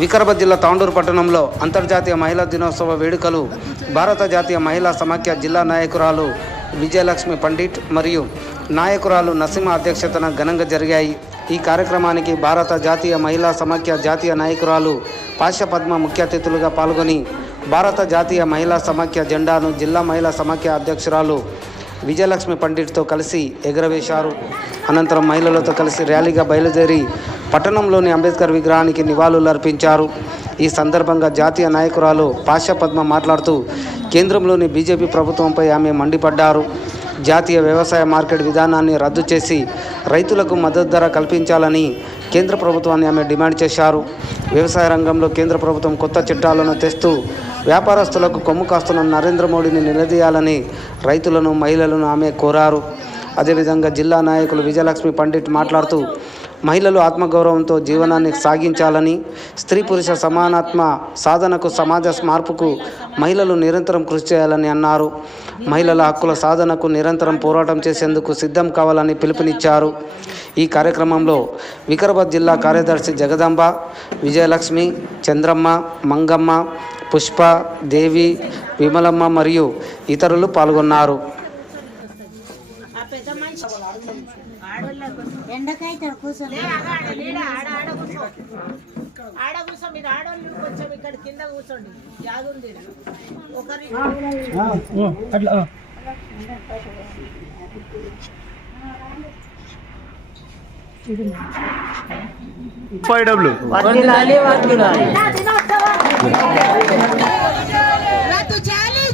వికారాబాద్ జిల్లా తాండూరు పట్టణంలో అంతర్జాతీయ మహిళా దినోత్సవ వేడుకలు భారత జాతీయ మహిళా సమాఖ్య జిల్లా నాయకురాలు విజయలక్ష్మి పండిట్ మరియు నాయకురాలు నసీమ అధ్యక్షతన ఘనంగా జరిగాయి. ఈ కార్యక్రమానికి భారత జాతీయ మహిళా సమాఖ్య జాతీయ నాయకురాలు పాశ్యపద్మ ముఖ్య అతిథులుగా పాల్గొని భారత జాతీయ మహిళా సమాఖ్య జెండాను జిల్లా మహిళా సమాఖ్య అధ్యక్షురాలు విజయలక్ష్మి పండిట్తో కలిసి ఎగరవేశారు. అనంతరం మహిళలతో కలిసి ర్యాలీగా బయలుదేరి పట్టణంలోని అంబేద్కర్ విగ్రహానికి నివాళులు అర్పించారు. ఈ సందర్భంగా జాతీయ నాయకురాలు పాశ పద్మ మాట్లాడుతూ కేంద్రంలోని బీజేపీ ప్రభుత్వంపై ఆమె మండిపడ్డారు. జాతీయ వ్యవసాయ మార్కెట్ విధానాన్ని రద్దు చేసి రైతులకు మద్దతు ధర కల్పించాలని కేంద్ర ప్రభుత్వాన్ని ఆమె డిమాండ్ చేశారు. వ్యవసాయ రంగంలో కేంద్ర ప్రభుత్వం కొత్త చట్టాలను తెస్తూ వ్యాపారస్తులకు కొమ్ము కాస్తున్న నరేంద్ర మోడీని నిలదీయాలని రైతులను మహిళలను ఆమె కోరారు. అదేవిధంగా జిల్లా నాయకులు విజయలక్ష్మి పండిట్ మాట్లాడుతూ మహిళలు ఆత్మగౌరవంతో జీవనాన్ని సాగించాలని స్త్రీ పురుష సమానత్మ సాధనకు సమాజ మార్పుకు మహిళలు నిరంతరం కృషి చేయాలని అన్నారు. మహిళల హక్కుల సాధనకు నిరంతరం పోరాటం చేసేందుకు సిద్ధం కావాలని పిలుపునిచ్చారు. ఈ కార్యక్రమంలో వికారాబాద్ జిల్లా కార్యదర్శి జగదాంబ విజయలక్ష్మి చంద్రమ్మ మంగమ్మ పుష్ప దేవి విమలమ్మ మరియు ఇతరులు పాల్గొన్నారు ఆ పెద్ద మనిషి కూర్చొని ఆడ ఆడ కూర్చో. మీరు ఆడోళ్ళు కొంచెం ఇక్కడ కింద కూర్చోండి. యాదుంది ఒకరి ఫైవ్ డబ్ల్యూ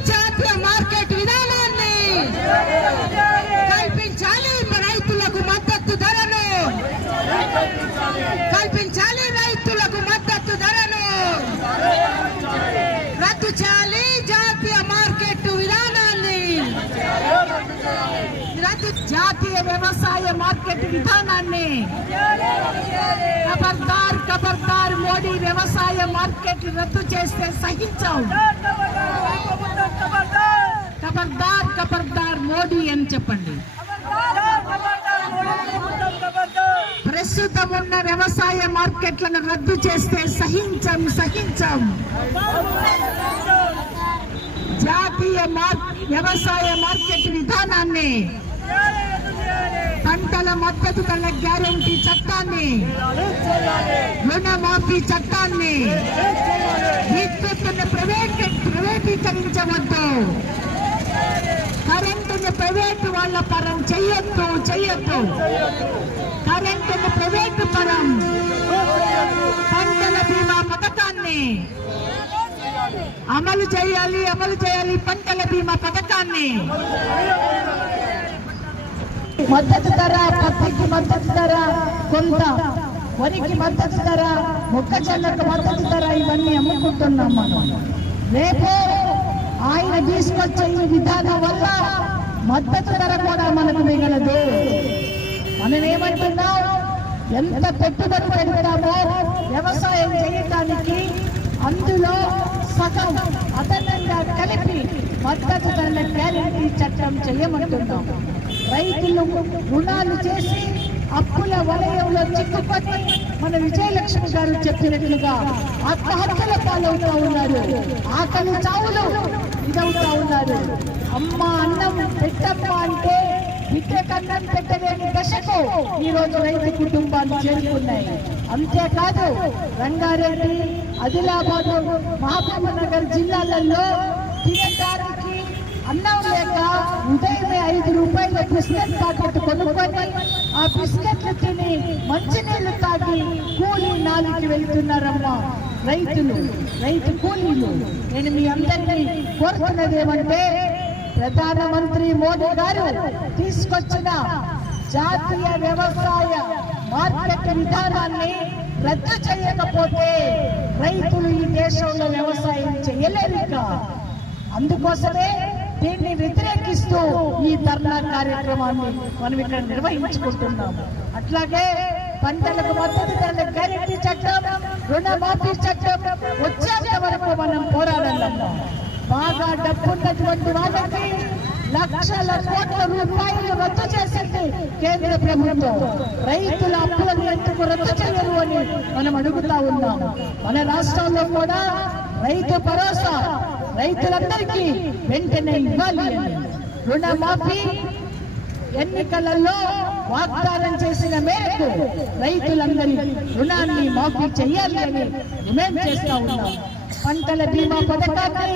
జాతీయ మార్కెట్ విధానాన్ని కల్పించాలి రైతులకు మద్దతు ధరను కల్పించాలి రైతులకు మద్దతు ధరను. రద్దు చేయాలి జాతీయ మార్కెట్ విధానాన్ని. రద్దు జాతీయ వ్యవసాయ మార్కెట్ విధానాన్ని. ఖబర్దార్ ఖబర్దార్ మోడీ వ్యవసాయ మార్కెట్ రద్దు చేస్తే సహించాం ఖబర్దార్ ఖబర్దార్ మోడీ అని చెప్పండి. ప్రస్తుతం ఉన్న వ్యవసాయ మార్కెట్లను రద్దు చేస్తే సహించం సహించం. జాతీయ మార్ వ్యవసాయ మార్కెట్ విధానాన్ని పంటల మద్దతు ధర గ్యారంటీ చట్టాన్ని రుణమాఫీ చట్టాన్ని విద్యుత్తును ప్రైవేట్ ప్రైవేటీకరించవద్దు. కరెంటును ప్రైవేట్ వాళ్ళ పరం చెయ్యొద్దు చెయ్యొద్దు కరెంటును ప్రైవేట్ పరం. పంటల బీమా పథకాన్ని అమలు చేయాలి అమలు చేయాలి పంటల బీమా పథకాన్ని. మద్దతు ధర పత్తికి మద్దతు ధర కొంత వరికి మద్దతు ధర మొక్కజొన్నకు మద్దతు ధర ఇవన్నీ అమ్ముకుంటున్నాం మనం. రేపు ఆయన తీసుకొచ్చే ఈ విధానం వల్ల మద్దతు ధర కూడా మనకు మిగలదు. మనం ఏమంటున్నాం? ఎంత పెట్టుబడి పెడతామో వ్యవసాయం చేయడానికి అందులో సగం అదనంగా కలిపి మద్దతు ధరల గ్యారెంటీ చట్టం చేయమంటున్నాం. రైతులు రుణాలు చేసి అప్పుల వలయంలో చిక్కుకొని మన విజయలక్ష్మి గారు చెప్పినట్లుగా ఆత్మహత్యల పాలవుతా ఉన్నారు. ఆకలి చావులు ఇదవుతా ఉన్నారు. అమ్మ అన్నం పెట్టమ్మ అంటే బిడ్డకన్నం పెట్టలేని దశకు ఈ రోజు రైతు కుటుంబాలు చేరుకున్నాయి. అంతేకాదు రంగారెడ్డి ఆదిలాబాద్ మహబూబ్ నగర్ జిల్లాలలో తినడానికి అన్నం లేక ఉదయమే ఐదు రూపాయల బిస్కెట్ ప్యాకెట్ కొనుక్కొని ఆ బిస్కెట్లు తిని మంచినీళ్ళు తాగి కూలి నాలుగు వెళ్తున్నారమ్మా. రైతులు రైతు కూలీలు నేను మీ అందరినీ కోరుతున్నది ఏమంటే ప్రధానమంత్రి మోదీ గారు తీసుకొచ్చిన జాతీయ వ్యవసాయ మార్కెట్ విధానాన్ని రద్దు చేయకపోతే రైతులు ఈ దేశంలో వ్యవసాయం చేయలేరు అందుకోసమే దీన్ని వ్యతిరేకిస్తూ ఈ ధర్నా కార్యక్రమాన్ని మనం ఇక్కడ నిర్వహించుకుంటున్నాం అట్లాగే పంటలకు మద్దతు ధరల గ్యారెంటీ చట్టం రుణమాఫీ చట్టం వచ్చేంత వరకు మనం పోరాడాలన్నా బాగా డబ్బున్నటువంటి వాళ్ళకి లక్షల కోట్ల రూపాయలు రద్దు చేసింది కేంద్ర ప్రభుత్వం. రైతుల అప్పులను ఎందుకు రద్దు చేయరు అని మనం అడుగుతా ఉన్నాం. మన రాష్ట్రంలో కూడా రైతు భరోసా రైతులందరికీ వెంటనే ఇవ్వాలి. రుణమాఫీ ఎన్నికలలో వాగ్దానం చేసిన మేరకు రైతులందరి రుణాన్ని మాఫీ చేయాలి అని డిమాండ్ చేస్తా ఉన్నాం. పంటల బీమా పథకాన్ని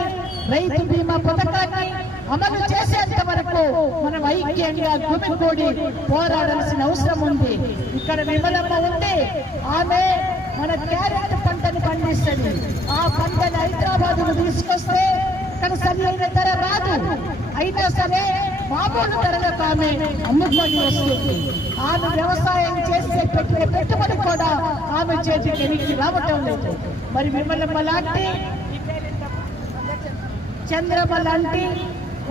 రైతు బీమా పథకాన్ని అమలు చేసేంత వరకు మనం ఐక్యంగా గుమికూడి పోరాడాల్సిన అవసరం ఉంది. ఇక్కడ విమలమ్మ ఉంది ఆమె మన క్యారెట్ పంటను పండిస్తుంది. ఆ పంటను హైదరాబాద్ తీసుకొస్తే ఇక్కడ సరైన ధర రాదు. అయినా సరే మామూలు ధరలకు ఆమె అమ్ముకొని వస్తుంది. ఆమె వ్యవసాయం చేసే పెట్టిన పెట్టుబడి కూడా ఆమె చేతికి వెనక్కి రావటం లేదు. మరి విమలమ్మ లాంటి చంద్రమ్మ లాంటి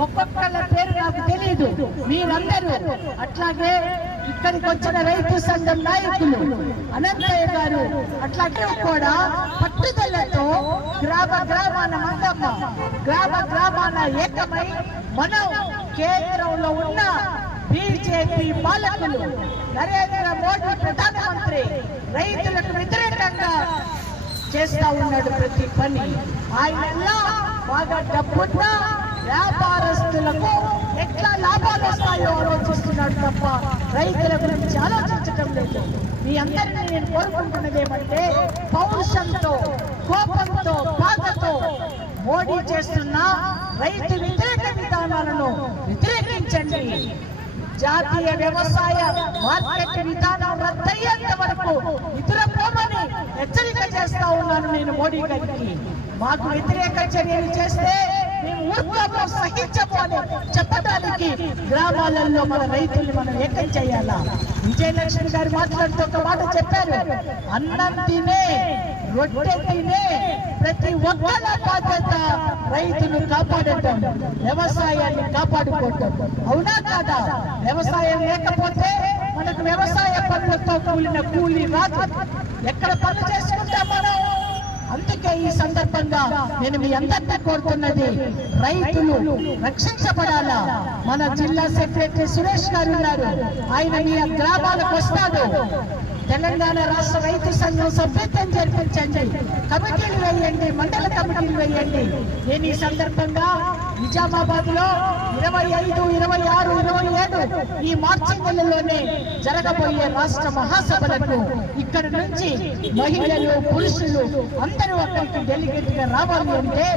ఒక్కొక్కళ్ళ పేరు నాకు తెలియదు మీరందరూ అట్లాగే ఇక్కడికి వచ్చిన రైతు సంఘం నాయకులు అనంతయ్య గారు అట్లాగే కూడా పట్టుదలతో గ్రామ గ్రామాన మంగమ్మ గ్రామ గ్రామాన ఏకమై మనం కేంద్రంలో ఉన్న బీజేపీ పాలకులు నరేంద్ర మోడీ ప్రధానమంత్రి రైతులకు వ్యతిరేకంగా చేస్తా ఉన్నాడు ప్రతి పని. ఆయన బాగా డబ్బున్నా వ్యాపారస్తులకు ఎట్లా లాభాలు వస్తాయో ఆలోచిస్తున్నాడు తప్ప రైతుల గురించి ఆలోచించటం లేదు. మీ అందరినీ నేను కోరుకుంటున్నది ఏమంటే పౌరుషంతో కోపంతో బాధతో మోడీ చేస్తున్న రైతు వ్యతిరేక విధానాలను వ్యతిరేకించండి. జాతీయ వ్యవసాయ మార్కెట్ విధానం రద్దయ్యేంత వరకు ఇతర హెచ్చరిక చేస్తా ఉన్నాను నేను మోడీ గారికి. మాకు వ్యతిరేక చర్యలు చేస్తే మేము ఊరుకోము సహించము చెప్పడానికి గ్రామాలలో మన రైతుల్ని మనం ఏకం చేయాలా? విజయలక్ష్మి గారు మాట్లాడుతూ ఒక మాట చెప్పారు. అన్నం తినే రొట్టెకైనే ప్రతి ఒక్కల బాధ్యత రైతును కాపాడటం వ్యవసాయాన్ని కాపాడుకోవటం. అవునా కాదా? వ్యవసాయం లేకపోతే మనకు వ్యవసాయ పనులతో కూలిన కూలి రాదు. ఎక్కడ పనులు చేసుకుంటాం మనం? అందుకే ఈ సందర్భంగా నేను మీ అందరినీ కోరుతున్నది రైతులు రక్షించబడాలా? మన జిల్లా సెక్రటరీ సురేష్ గారు ఉన్నారు. ఆయన మీ గ్రామాలకు వస్తాడు. తెలంగాణ రాష్ట్ర రైతు సంఘం సభ్యత్వం జరిపించండి. కమిటీలు వేయండి మండల కమిటీలు వేయండి. నేను ఈ సందర్భంగా నిజామాబాద్లో ఇరవై ఐదు ఇరవై ఆరు ఇరవై ఏడు ఈ మార్చి నెలలోనే జరగబోయే రాష్ట్ర మహాసభలకు ఇక్కడ నుంచి మహిళలు పురుషులు అందరూ అక్కడికి డెలిగేట్గా రావాలి అంటే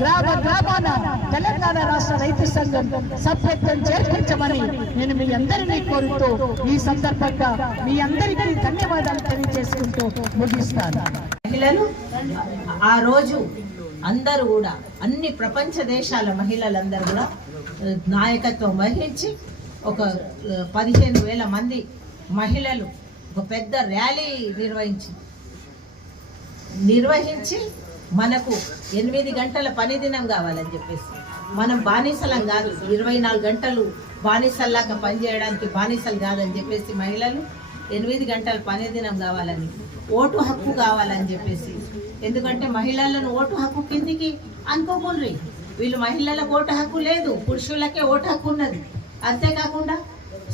గ్రామ గ్రామాన తెలంగాణ రాష్ట్ర రైతు సంఘం సభ్యత్వం చేర్పించమని నేను మీ అందరినీ కోరుతూ ఈ సందర్భంగా మీ అందరికీ ధన్యవాదాలు తెలియజేసుకుంటూ ముగిస్తాను. మహిళలు ఆ రోజు అందరూ కూడా అన్ని ప్రపంచ దేశాల మహిళలందరూ కూడా నాయకత్వం వహించి ఒక పదిహేను వేల మంది మహిళలు ఒక పెద్ద ర్యాలీ నిర్వహించి నిర్వహించి మనకు ఎనిమిది గంటల పని దినం కావాలని చెప్పేసి. మనం బానిసలం కాదు ఇరవై నాలుగు గంటలు బానిసల్లాగా పనిచేయడానికి బానిసలు కాదని చెప్పేసి మహిళలు ఎనిమిది గంటల పని దినం కావాలని ఓటు హక్కు కావాలని చెప్పేసి ఎందుకంటే మహిళలను ఓటు హక్కు కిందికి అనుకోకుండ్రి. వీళ్ళు మహిళలకు ఓటు హక్కు లేదు పురుషులకే ఓటు హక్కు ఉన్నది. అంతేకాకుండా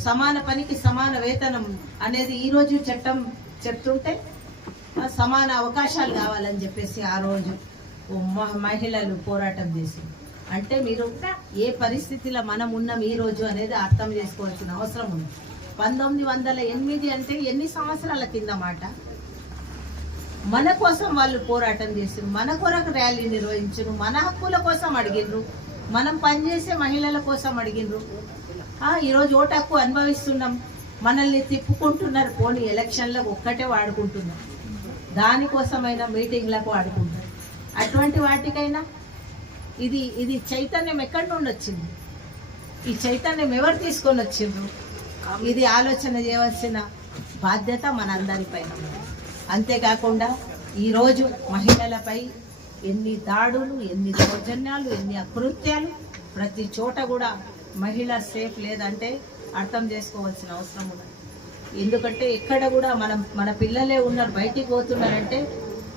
సమాన పనికి సమాన వేతనం అనేది ఈరోజు చట్టం చెప్తుంటే సమాన అవకాశాలు కావాలని చెప్పేసి ఆ రోజు మహిళలు పోరాటం చేసి అంటే మీరు ఏ పరిస్థితిలో మనం ఉన్నాం ఈ రోజు అనేది అర్థం చేసుకోవాల్సిన అవసరం ఉంది. పంతొమ్మిది వందల ఎనిమిది అంటే ఎన్ని సంవత్సరాల కింద మాట మన కోసం వాళ్ళు పోరాటం చేసారు మన కొరకు ర్యాలీ నిర్వహించరు మన హక్కుల కోసం అడిగిండ్రు. మనం పనిచేసే మహిళల కోసం అడిగిండ్రు. ఈరోజు ఓటు హక్కు అనుభవిస్తున్నాం. మనల్ని తిప్పుకుంటున్నారు. పోనీ ఎలక్షన్లో ఒక్కటే వాడుకుంటున్నారు. దానికోసమైనా మీటింగ్లకు వాడుకుంటారు అటువంటి వాటికైనా ఇది ఇది చైతన్యం ఎక్కడి నుండి వచ్చింది? ఈ చైతన్యం ఎవరు తీసుకొని వచ్చిండ్రు? ఇది ఆలోచన చేయవలసిన బాధ్యత మనందరిపైన ఉంది. అంతేకాకుండా ఈరోజు మహిళలపై ఎన్ని దాడులు ఎన్ని దౌర్జన్యాలు ఎన్ని అకృత్యాలు ప్రతి చోట కూడా మహిళ సేఫ్ లేదంటే అర్థం చేసుకోవాల్సిన అవసరం ఉన్నది. ఎందుకంటే ఎక్కడ కూడా మనం మన పిల్లలే ఉన్నారు బయటికి పోతున్నారంటే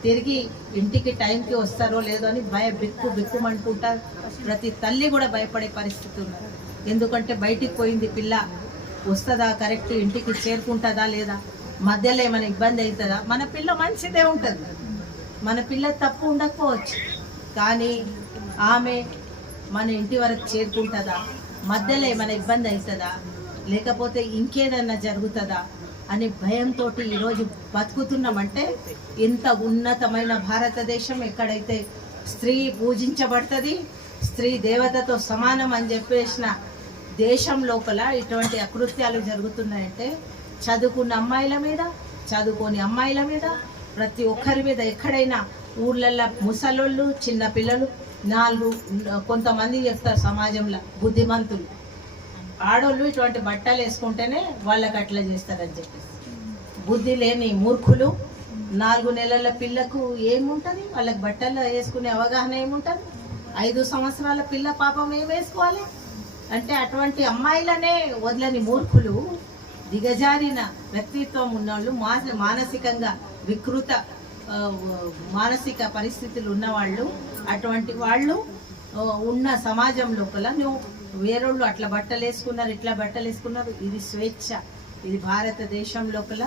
తిరిగి ఇంటికి టైంకి వస్తారో లేదో అని భయ బిక్కు బిక్కుమంటుంటారు ప్రతి తల్లి కూడా భయపడే పరిస్థితి ఉన్నారు ఎందుకంటే బయటికి పోయింది పిల్ల వస్తుందా కరెక్ట్ ఇంటికి చేరుకుంటుందా లేదా? మధ్యలో ఏమైనా ఇబ్బంది అవుతుందా? మన పిల్ల మంచిదే ఉంటుంది. మన పిల్ల తప్పు ఉండకపోవచ్చు. కానీ ఆమె మన ఇంటి వరకు చేరుకుంటుందా? మధ్యలో ఏమైనా ఇబ్బంది అవుతుందా? లేకపోతే ఇంకేదన్నా జరుగుతుందా? అనే భయంతో ఈరోజు బతుకుతున్నామంటే ఇంత ఉన్నతమైన భారతదేశం ఎక్కడైతే స్త్రీ పూజించబడుతుంది స్త్రీ దేవతతో సమానం అని చెప్పేసిన దేశం లోపల ఇటువంటి అకృత్యాలు జరుగుతున్నాయంటే చదువుకున్న అమ్మాయిల మీద చదువుకోని అమ్మాయిల మీద ప్రతి ఒక్కరి మీద ఎక్కడైనా ఊళ్ళల్లో ముసలోళ్ళు చిన్న పిల్లలు నాలుగు కొంతమంది చెప్తారు సమాజంలో బుద్ధిమంతులు. ఆడోళ్ళు ఇటువంటి బట్టలు వేసుకుంటేనే వాళ్ళకి అట్లా చేస్తారని చెప్పేసి. బుద్ధి లేని మూర్ఖులు నాలుగు నెలల పిల్లకు ఏముంటుంది? వాళ్ళకి బట్టలు వేసుకునే అవగాహన ఏముంటుంది? ఐదు సంవత్సరాల పిల్ల పాపం ఏం వేసుకోవాలి? అంటే అటువంటి అమ్మాయిలనే వదలని మూర్ఖులు దిగజారిన వ్యక్తిత్వం ఉన్నవాళ్ళు మానసికంగా వికృత మానసిక పరిస్థితులు ఉన్నవాళ్ళు అటువంటి వాళ్ళు ఉన్న సమాజం లోపల నువ్వు వేరేళ్ళు అట్లా బట్టలు వేసుకున్నారు ఇట్లా బట్టలు వేసుకున్నారు ఇది స్వేచ్ఛ. ఇది భారతదేశం లోపల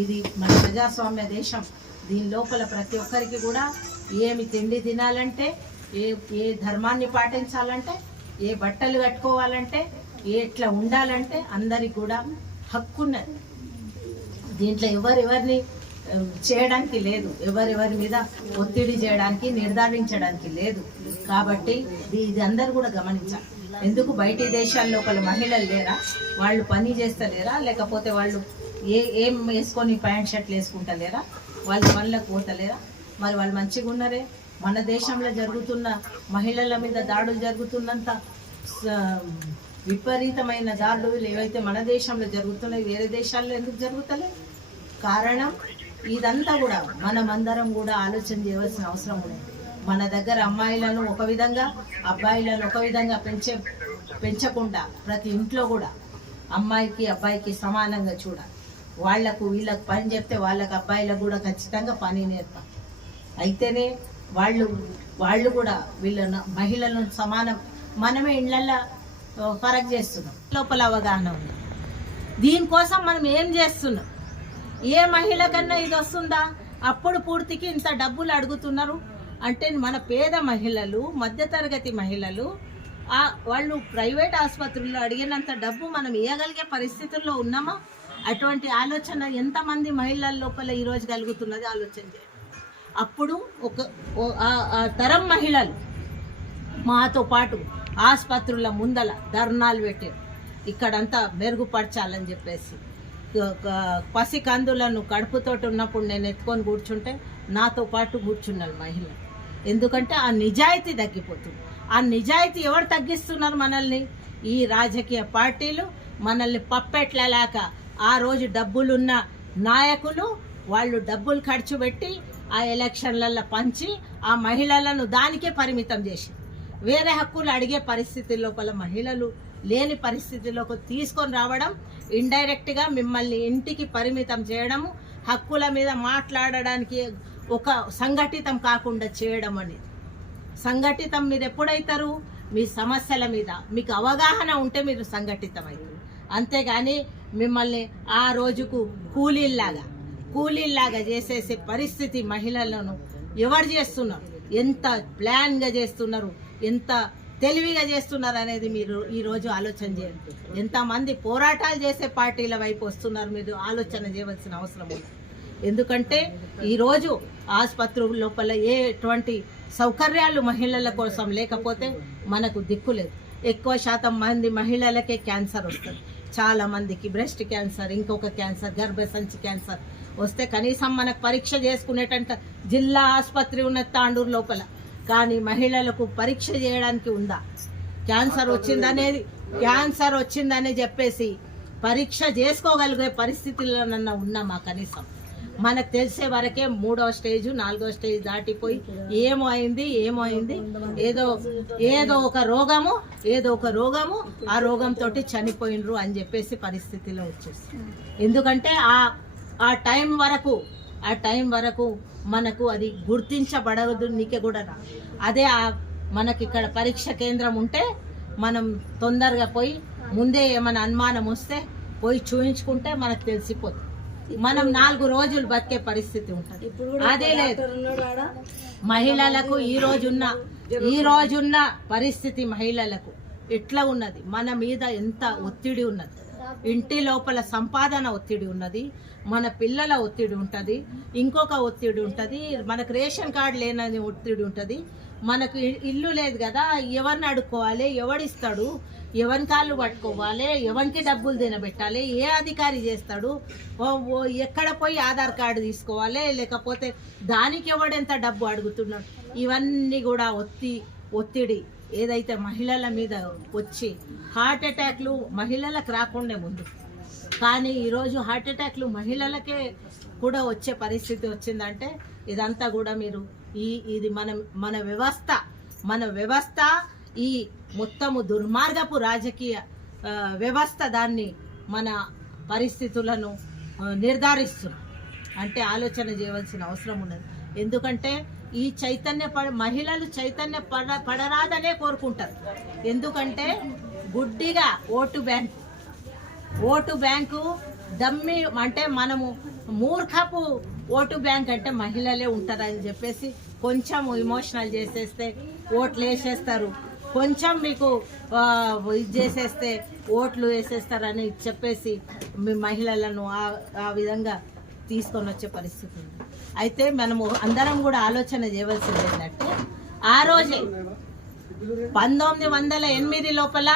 ఇది మన ప్రజాస్వామ్య దేశం. దీని లోపల ప్రతి ఒక్కరికి కూడా ఏమి తిండి తినాలంటే ఏ ఏ ధర్మాన్ని పాటించాలంటే ఏ బట్టలు కట్టుకోవాలంటే ఎట్లా ఉండాలంటే అందరికి కూడా హక్కు ఉన్నది దీంట్లో ఎవరెవరిని చేయడానికి లేదు. ఎవరెవరి మీద ఒత్తిడి చేయడానికి నిర్ధారించడానికి లేదు. కాబట్టి ఇది అందరు కూడా గమనించాలి. ఎందుకు బయటి దేశాల్లో ఒకళ్ళు మహిళలు లేరా? వాళ్ళు పని చేస్తలేరా? లేకపోతే వాళ్ళు ఏ ఏం వేసుకొని ప్యాంట్ షర్ట్లు వేసుకుంటలేరా? వాళ్ళు పనులకు పోతలేరా? మరి వాళ్ళు మంచిగా ఉన్నారే? మన దేశంలో జరుగుతున్న మహిళల మీద దాడులు జరుగుతున్నంత స- విపరీతమైన దాడులు ఏవైతే మన దేశంలో జరుగుతున్నాయి వేరే దేశాల్లో ఎందుకు జరుగుతలే కారణం ఇదంతా కూడా మనమందరం కూడా ఆలోచన చేయవలసిన అవసరం ఉంది. మన దగ్గర అమ్మాయిలను ఒక విధంగా అబ్బాయిలను ఒక విధంగా పెంచే పెంచకుండా ప్రతి ఇంట్లో కూడా అమ్మాయికి అబ్బాయికి సమానంగా చూడాలి. వాళ్ళకు వీళ్ళకి పని చెప్తే వాళ్ళకి అబ్బాయిలకు కూడా ఖచ్చితంగా పని నేర్పాలి. అయితేనే వాళ్ళు వాళ్ళు కూడా వీళ్ళను మహిళలను సమానం. మనమే ఇళ్ళల్లో ఫరక్ చేస్తున్నాం. లోపల అవగాహన ఉంది. దీనికోసం మనం ఏం చేస్తున్నాం? ఏ మహిళ కన్నా ఇది వస్తుందా? అప్పుడు పూర్తికి ఇంత డబ్బులు అడుగుతున్నారు అంటే మన పేద మహిళలు మధ్యతరగతి మహిళలు వాళ్ళు ప్రైవేట్ ఆసుపత్రుల్లో అడిగినంత డబ్బు మనం ఇవ్వగలిగే పరిస్థితుల్లో ఉన్నామా? అటువంటి ఆలోచన ఎంతమంది మహిళల లోపల ఈరోజు కలుగుతున్నది? ఆలోచన చేయండి. అప్పుడు ఒక తరం మహిళలు మాతో పాటు ఆసుపత్రుల ముందల ధర్నాలు పెట్టారు. ఇక్కడంతా మెరుగుపరచాలని చెప్పేసి. పసి కందులను కడుపుతోటి ఉన్నప్పుడు నేను ఎత్తుకొని కూర్చుంటే నాతో పాటు కూర్చున్నారు మహిళలు. ఎందుకంటే ఆ నిజాయితీ తగ్గిపోతుంది. ఆ నిజాయితీ ఎవరు తగ్గిస్తున్నారు మనల్ని? ఈ రాజకీయ పార్టీలు మనల్ని పప్పెట్లలాక ఆ రోజు డబ్బులున్న నాయకులు వాళ్ళు డబ్బులు ఖర్చు పెట్టి ఆ ఎలక్షన్లలో పంచి ఆ మహిళలను దానికే పరిమితం చేసి వేరే హక్కులు అడిగే పరిస్థితి లోపల మహిళలు లేని పరిస్థితిలోకి తీసుకొని రావడం ఇండైరెక్ట్గా మిమ్మల్ని ఇంటికి పరిమితం చేయడము హక్కుల మీద మాట్లాడడానికి ఒక సంఘటితం కాకుండా చేయడం అనేది. సంఘటితం మీరు ఎప్పుడైతారు? మీ సమస్యల మీద. మీకు అవగాహన ఉంటే మీరు సంఘటితం అవుతారు అంతేగాని మిమ్మల్ని ఆ రోజుకు కూలీల్లాగా కూలీల్లాగా చేసేసే పరిస్థితి మహిళలను ఎవరు చేస్తున్నారు? ఎంత ప్లాన్గా చేస్తున్నారు? ఎంత తెలివిగా చేస్తున్నారు అనేది మీరు ఈరోజు ఆలోచన చేయండి. ఎంతమంది పోరాటాలు చేసే పార్టీల వైపు వస్తున్నారు మీరు ఆలోచన చేయవలసిన అవసరం ఉంది. ఎందుకంటే ఈరోజు ఆసుపత్రి లోపల ఏ ఎటువంటి సౌకర్యాలు మహిళల కోసం లేకపోతే మనకు దిక్కు లేదు. ఎక్కువ శాతం మంది మహిళలకే క్యాన్సర్ వస్తుంది. చాలా మందికి బ్రెస్ట్ క్యాన్సర్ ఇంకొక క్యాన్సర్ గర్భసంచి క్యాన్సర్ వస్తే కనీసం మనకు పరీక్ష చేసుకునేటంత జిల్లా ఆసుపత్రి ఉన్న తాండూరు లోపల కానీ మహిళలకు పరీక్ష చేయడానికి ఉందా? క్యాన్సర్ వచ్చిందనేది క్యాన్సర్ వచ్చిందని చెప్పేసి పరీక్ష చేసుకోగలిగే పరిస్థితుల్లోనన్నా ఉన్నామా కనీసం. మనకు తెలిసే వరకే మూడో స్టేజ్ నాలుగో స్టేజ్ దాటిపోయి ఏమో అయింది ఏమో అయింది. ఏదో ఏదో ఒక రోగము ఏదో ఒక రోగము ఆ రోగంతో చనిపోయినరు అని చెప్పేసి పరిస్థితిలో వచ్చేసి. ఎందుకంటే ఆ ఆ టైం వరకు ఆ టైం వరకు మనకు అది గుర్తించబడదు నీకే కూడా అదే ఆ మనకి ఇక్కడ పరీక్ష కేంద్రం ఉంటే మనం తొందరగా పోయి ముందే ఏమైనా అనుమానం వస్తే పోయి చూయించుకుంటే మనకు తెలిసిపోతుంది. మనం నాలుగు రోజులు బతికే పరిస్థితి ఉంటుంది. అదే లేదు. మహిళలకు ఈ రోజున్న ఈ రోజున్న పరిస్థితి మహిళలకు ఎట్లా ఉన్నది? మన మీద ఎంత ఒత్తిడి ఉన్నది? ఇంటి లోపల సంపాదన ఒత్తిడి ఉన్నది? మన పిల్లల ఒత్తిడి ఉంటుంది ఇంకొక ఒత్తిడి ఉంటుంది మనకు రేషన్ కార్డు లేనని ఒత్తిడి ఉంటుంది. మనకు ఇల్లు లేదు కదా ఎవరిని అడుక్కోవాలి ఎవడిస్తాడు? ఎవరి కాళ్ళు పట్టుకోవాలి ఎవరికి డబ్బులు తినబెట్టాలి ఏ అధికారి చేస్తాడు? ఎక్కడ పోయి ఆధార్ కార్డు తీసుకోవాలి లేకపోతే దానికి ఎవడెంత డబ్బు అడుగుతున్నాడు? ఇవన్నీ కూడా ఒత్తి ఒత్తిడి ఏదైతే మహిళల మీద వచ్చి హార్ట్ అటాక్లు మహిళలకు రాకుండా ముందు. కానీ ఈరోజు హార్ట్ అటాక్లు మహిళలకే కూడా వచ్చే పరిస్థితి వచ్చిందంటే ఇదంతా కూడా మీరు ఈ ఇది మన మన వ్యవస్థ మన వ్యవస్థ ఈ మొత్తము దుర్మార్గపు రాజకీయ వ్యవస్థ దాన్ని మన పరిస్థితులను నిర్ధారిస్తుంది. అంటే ఆలోచన చేయవలసిన అవసరం ఉన్నది. ఎందుకంటే ఈ చైతన్య పడ మహిళలు చైతన్య పడ పడరాదనే కోరుకుంటారు. ఎందుకంటే గుడ్డిగా ఓటు బ్యాంక్ ఓటు బ్యాంకు దమ్మి అంటే మనము మూర్ఖపు ఓటు బ్యాంక్ అంటే మహిళలే ఉంటారని చెప్పేసి కొంచెం ఇమోషనల్ చేసేస్తే ఓట్లు వేసేస్తారు. కొంచెం మీకు ఇది చేసేస్తే ఓట్లు వేసేస్తారని చెప్పేసి మీ మహిళలను ఆ- ఆ విధంగా తీసుకొని వచ్చే పరిస్థితి ఉంది. అయితే మనము అందరం కూడా ఆలోచన చేయవలసింది ఏంటంటే ఆ రోజే పంతొమ్మిది వందల ఎనిమిది లోపల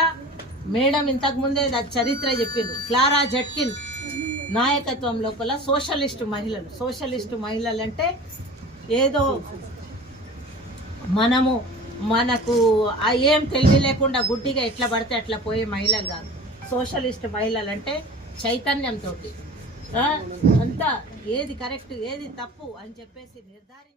మేడం ఇంతకు ముందే చరిత్ర చెప్పింది క్లారా జట్కిన్ నాయకత్వం లోపల సోషలిస్టు మహిళలు. సోషలిస్టు మహిళలు అంటే ఏదో మనము మనకు ఏం తెలివి లేకుండా గుడ్డిగా ఎట్లా పడితే అట్లా పోయే మహిళలు కాదు. సోషలిస్ట్ మహిళలు అంటే చైతన్యంతో అంతా ఏది కరెక్ట్ ఏది తప్పు అని చెప్పేసి నిర్ధారి